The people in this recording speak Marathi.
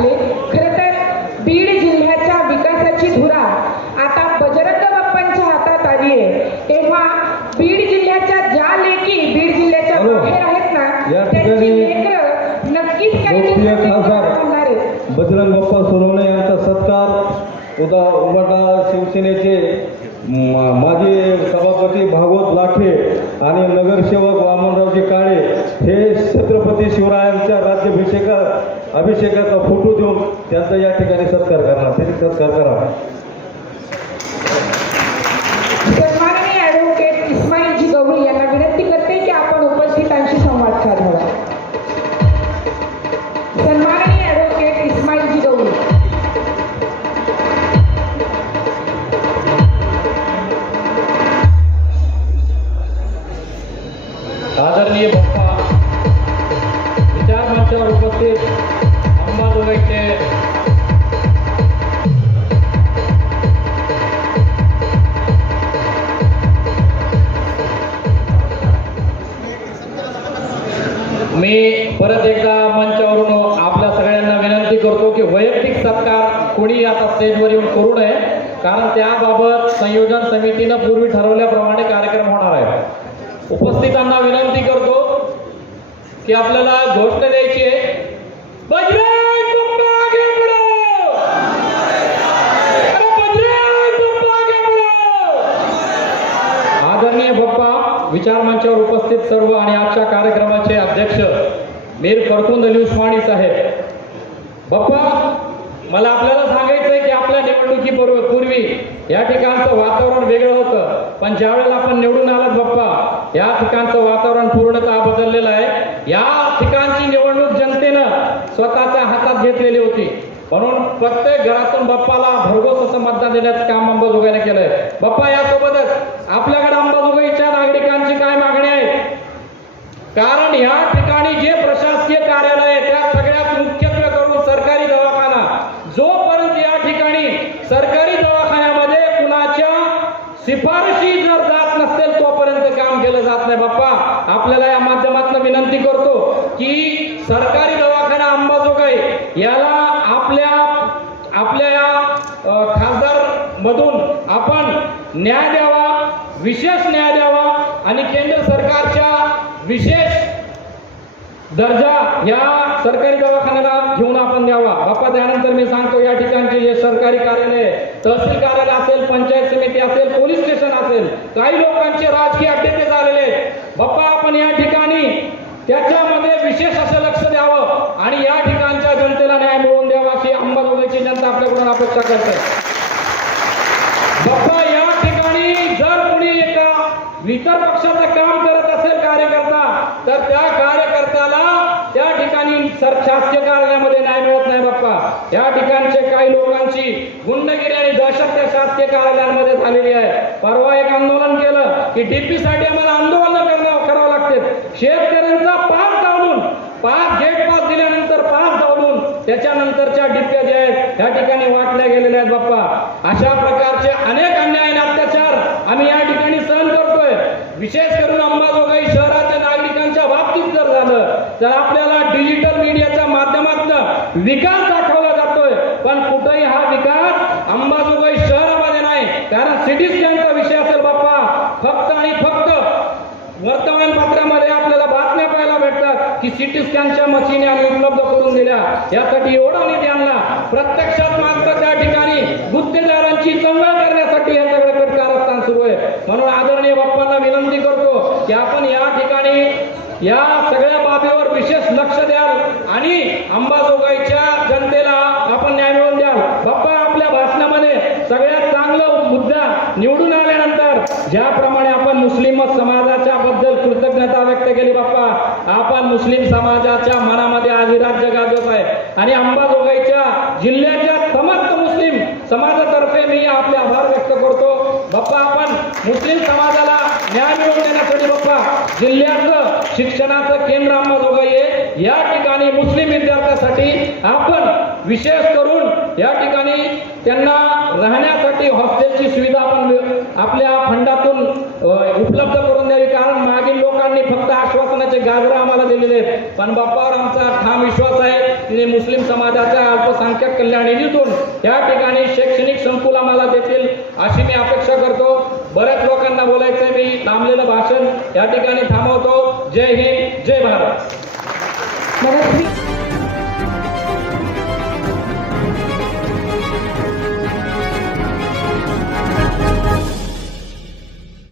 टाकले खरं तर बीड जिल्ह्याच्या विकासाची धुरा आता बजरंग बाप्पांच्या हातात आली आहे. तेव्हा बीड जिल्ह्याच्या ज्या लेखी बीड जिल्ह्याच्या बाहेर आहेत ना त्यांची नक्कीच काही बजरंग बाप्पा सोनवणे यांचा सत्कार. उदा उमटा शिवसेनेचे माजी सभापती भागवत लाखे आणि नगरसेवक वामनरावजी काळे हे छत्रपती शिवरायांच्या राज्याभिषेका अभिषेकाचा फोटो देऊन त्यांचा या ठिकाणी सत्कार करणार. त्यांनी सत्कार करा परत एकदा मंचावरून आपल्या सगळ्यांना विनंती करतो की वैयक्तिक सत्कार कोणी आता स्टेजवर येऊन करू नये. कारण त्याबाबत संयोजन समितीनं पूर्वी ठरवल्याप्रमाणे कार्यक्रम होणार आहे. उपस्थितांना विनंती करतो की आपल्याला घोषणा द्यायची आहे. बजरंग बाप्पा आदरणीय बाप्पा विचार मंचावर उपस्थित सर्व आणि आजच्या कार्यक्रमाचे अध्यक्ष मीर फरकुंद अली उस्मानी साहेब. बाप्पा मला आपल्याला सांगायचं आहे की आपल्या निवडणुकीपूर्वी पूर्वी या ठिकाणचं वातावरण वेगळं होतं. पण ज्यावेळेला आपण निवडून आलात बाप्पा या ठिकाणचं वातावरण पूर्णतः बदललेलं आहे. या ठिकाणची निवडणूक जनतेनं स्वतःच्या हातात घेतलेली होती. म्हणून प्रत्येक घरातून बाप्पाला भरघोस असं मतदान देण्याचं काम अंबाजोगाईने केलंय. बाप्पा यासोबतच आपल्याकडे अंबाजोगाईच्या नागरिकांची काय मागणी आहे? कारण या ठिकाणी जे प्रशासकीय कार्यालय आहे त्या सगळ्यात मुख्यत्वे करून सरकारी दवाखाना जोपर्यंत या ठिकाणी सरकारी दवाखान्यामध्ये कुणाच्या शिफारशी जर जात नसेल तोपर्यंत काम केलं जात नाही बाप्पा. आपल्याला या माध्यमातून विनंती करतो की सरकारी दवाखाना अंबाजोगाई याला आपल्या आपल्या या खासदार मधून आपण न्याय द्यावा विशेष न्याय द्यावा आणि केंद्र सरकारच्या विशेष दर्जा या सरकारी दवाखान्याला घेऊन आपण द्यावा. बाप्पा त्यानंतर मी सांगतो या ठिकाणी सरकारी कार्यालय तहसील कार्यालय असेल पंचायत समिती असेल पोलीस स्टेशन असेल काही लोकांचे राजकीय अड्डे ते झालेले आहेत. बाप्पा आपण या ठिकाणी त्याच्यामध्ये विशेष असं लक्ष द्यावं आणि या ठिकाणच्या जनतेला न्याय मिळवून द्यावा अशी अंबाजोगाईची जनता आपल्याकडून अपेक्षा करते. बाप्पा या ठिकाणी जर कोणी एका इतर पक्षाचं काम करत असेल कार्यकर्ता तर त्या कार्यकर्त्याला त्या ठिकाणी सर शासकीय कार्यालयामध्ये न्याय मिळत नाही बाप्पा. या ठिकाणचे काही लोकांची गुंडगिरी आणि दहशत त्या शासकीय कार्यालयांमध्ये झालेली आहे. परवा एक आंदोलन केलं की डीपी साठी आम्हाला आंदोलन करणं करावं लागते. शेतकऱ्यांचा पास डावलून पाच गेट पास दिल्यानंतर पाच डावलून त्याच्यानंतरच्या डिप्या ज्या आहेत या ठिकाणी वाटल्या गेलेल्या आहेत बाप्पा. अशा प्रकारचे अनेक अन्याय आणि अत्याचार आम्ही या ठिकाणी सहन करतोय. विशेष करून अंबाजोगाई शहरात तर आपल्याला डिजिटल मीडियाच्या माध्यमातून विकास दाखवला जातोय पण कुठेही हा विकास अंबाजोगाई शहरामध्ये नाही. कारण सिटी स्कॅनचा विषय असेल बाप्पा फक्त आणि फक्त वर्तमानपत्रामध्ये आपल्याला बातम्या पाहायला भेटतात की सिटी स्कॅनच्या मशीने आम्ही उपलब्ध करून दिल्या. यासाठी एवढा निधी आणला. प्रत्यक्षात मात्र त्या ठिकाणी गुत्तेदारांची चंगळ करण्यासाठी हे सगळं कारस्थान सुरू आहे म्हणून आदरणीय बाप्पांना विनंती करतो की आपण या ठिकाणी या सगळ्या बाबीवर विशेष लक्ष द्याल आणि अंबाजोगाईच्या जनतेला आपण न्याय मिळवून द्याल. बाप्पा आपल्या भाषणामध्ये सगळ्यात चांगला मुद्दा निवडून आल्यानंतर ज्याप्रमाणे आपण मुस्लिम समाजाच्या बद्दल कृतज्ञता व्यक्त केली बाप्पा आपण मुस्लिम समाजाच्या मनामध्ये आज राज्य गाजवत आहे. आणि अंबाजोगाईच्या जिल्ह्याच्या समस्त मुस्लिम समाजातर्फे मी आपले आभार व्यक्त करतो बाप्पा आपण मुस्लिम समाजाला न्याय मिळवून देण्यासाठी बाप्पा जिल्ह्याचं शिक्षणाचं केंद्र अंबाजोगाई आहे या ठिकाणी मुस्लिम विद्यार्थ्यांसाठी आपण विशेष करून या ठिकाणी त्यांना राहण्यासाठी हॉस्टेलची सुविधा आपण आपल्या फंडातून उपलब्ध करून द्यावी. कारण मागील लोकांनी फक्त आश्वासनाचे गाजरं आम्हाला दिलेले आहेत. पण बाप्पावर आमचा ठाम विश्वास आहे. तिने मुस्लिम समाजाच्या अल्पसंख्याक कल्याण निधीतून या ठिकाणी शैक्षणिक संकुल आम्हाला देतील अशी मी अपेक्षा करतो. बऱ्याच लोकांना बोलायचं मी लांबलेलं भाषण. या ठिकाणी थांबवतो. जय हिंद जय भारत.